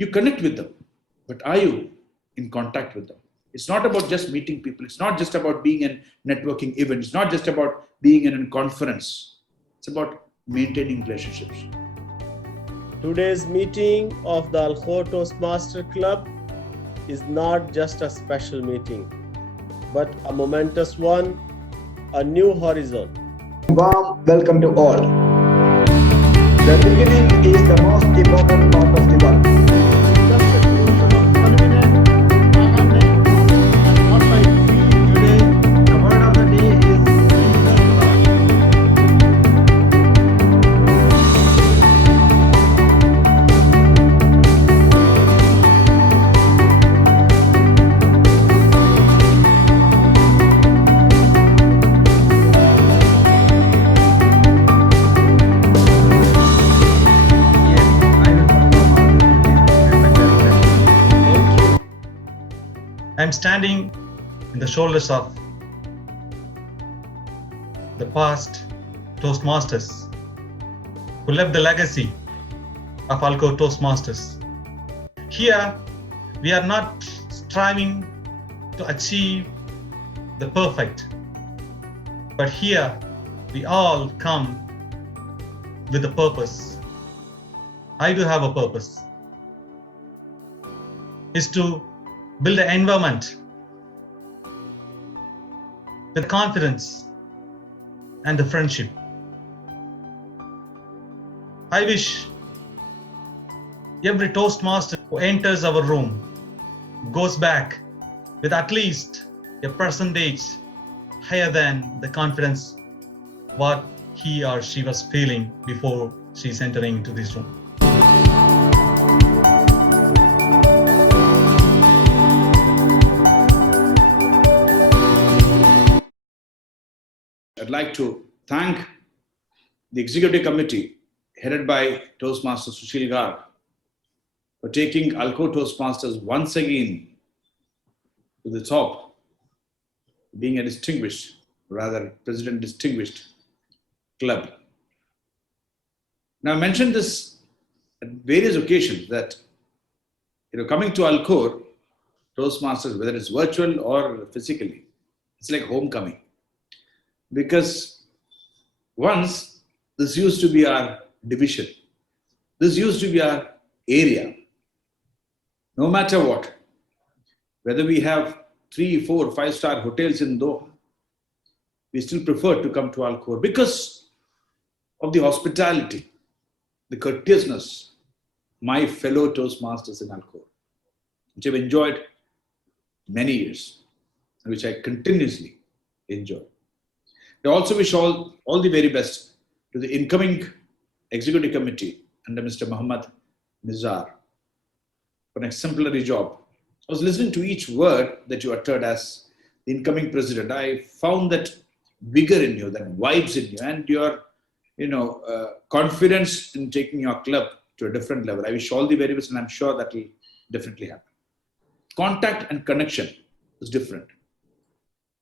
You connect with them, but are you in contact with them? It's not about just meeting people. It's not just about being in networking events. It's not just about being in a conference. It's about maintaining relationships. Today's meeting of the Alkhor Toastmaster Club is not just a special meeting, but a momentous one, a new horizon. Warm welcome to all. The beginning is the most important part of the work. Just a notion of convenience, awareness, and what I feel today, the word of the day is interrupt. I'm standing in the shoulders of the past Toastmasters who left the legacy of Alkhor Toastmasters. Here, we are not striving to achieve the perfect, but here we all come with a purpose. I do have a purpose. Is to build an environment with confidence and the friendship. I wish every Toastmaster who enters our room goes back with at least a percentage higher than the confidence what he or she was feeling before she's entering into this room. I'd like to thank the executive committee headed by Toastmaster Sushil Garg for taking Alkhor Toastmasters once again to the top, being a president distinguished club. Now, I mentioned this at various occasions that, coming to Alkhor Toastmasters, whether it's virtual or physically, it's like homecoming. Because once this used to be our division, this used to be our area. No matter what, whether we have 3, 4, 5-star hotels in Doha, we still prefer to come to Alkhor because of the hospitality, the courteousness, my fellow Toastmasters in Alkhor, which I've enjoyed many years and which I continuously enjoy. I also wish all the very best to the incoming executive committee under Mr. Muhammad Nizar for an exemplary job. I was listening to each word that you uttered as the incoming president. I found that vigor in you, that vibes in you, and your confidence in taking your club to a different level. I wish all the very best, and I'm sure that will definitely happen. Contact and connection is different.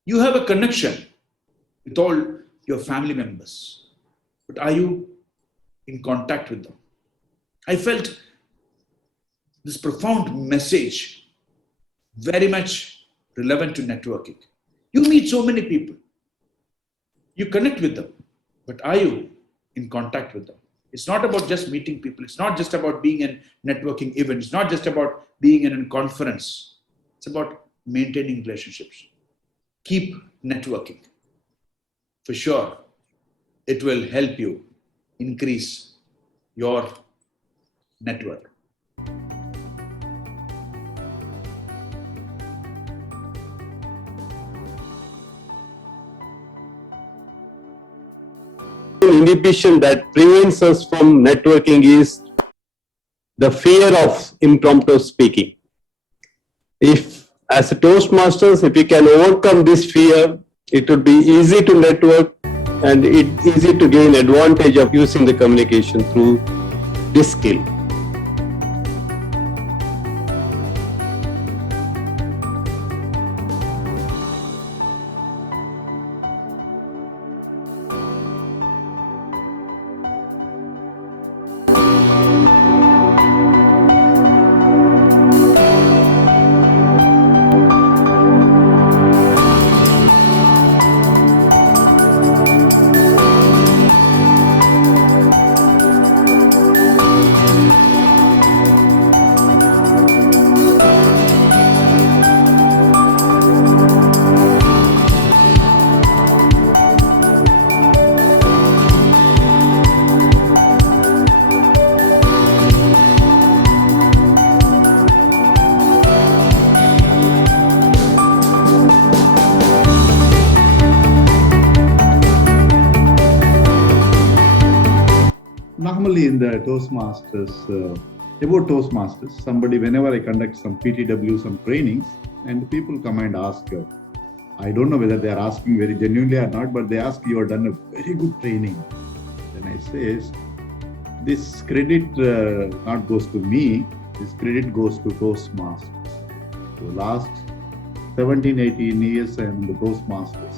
You have a connection with all your family members, but are you in contact with them? I felt this profound message very much relevant to networking. You meet so many people, you connect with them, but are you in contact with them? It's not about just meeting people. It's not just about being in networking events. It's not just about being in a conference. It's about maintaining relationships. Keep networking. For sure, it will help you increase your network. Inhibition that prevents us from networking is the fear of impromptu speaking. If, as a Toastmasters, if we can overcome this fear, it would be easy to network and it's easy to gain advantage of using the communication through this skill. Normally in the Toastmasters, about Toastmasters, whenever I conduct some PTW, some trainings, and people come and ask, I don't know whether they are asking very genuinely or not, but they ask, you have done a very good training. Then I say, this credit not goes to me, this credit goes to Toastmasters. So last 17, 18 years I am in the Toastmasters.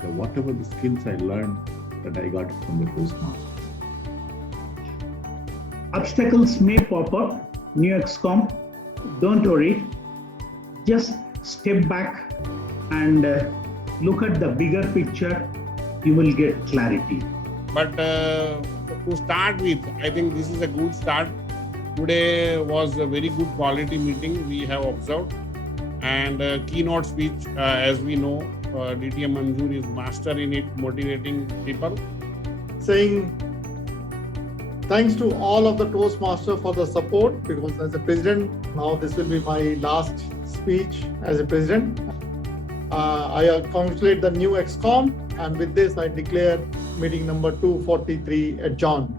So whatever the skills I learned, that I got from the Toastmasters. Obstacles may pop up, new XCOM, don't worry. Just step back and look at the bigger picture, you will get clarity. But to start with, I think this is a good start. Today was a very good quality meeting we have observed, and keynote speech, as we know, DTM Manzoor is master in it, motivating people. Saying thanks to all of the Toastmasters for the support, because as a president, now this will be my last speech as a president. I congratulate the new XCOM, and with this I declare meeting number 243 adjourned.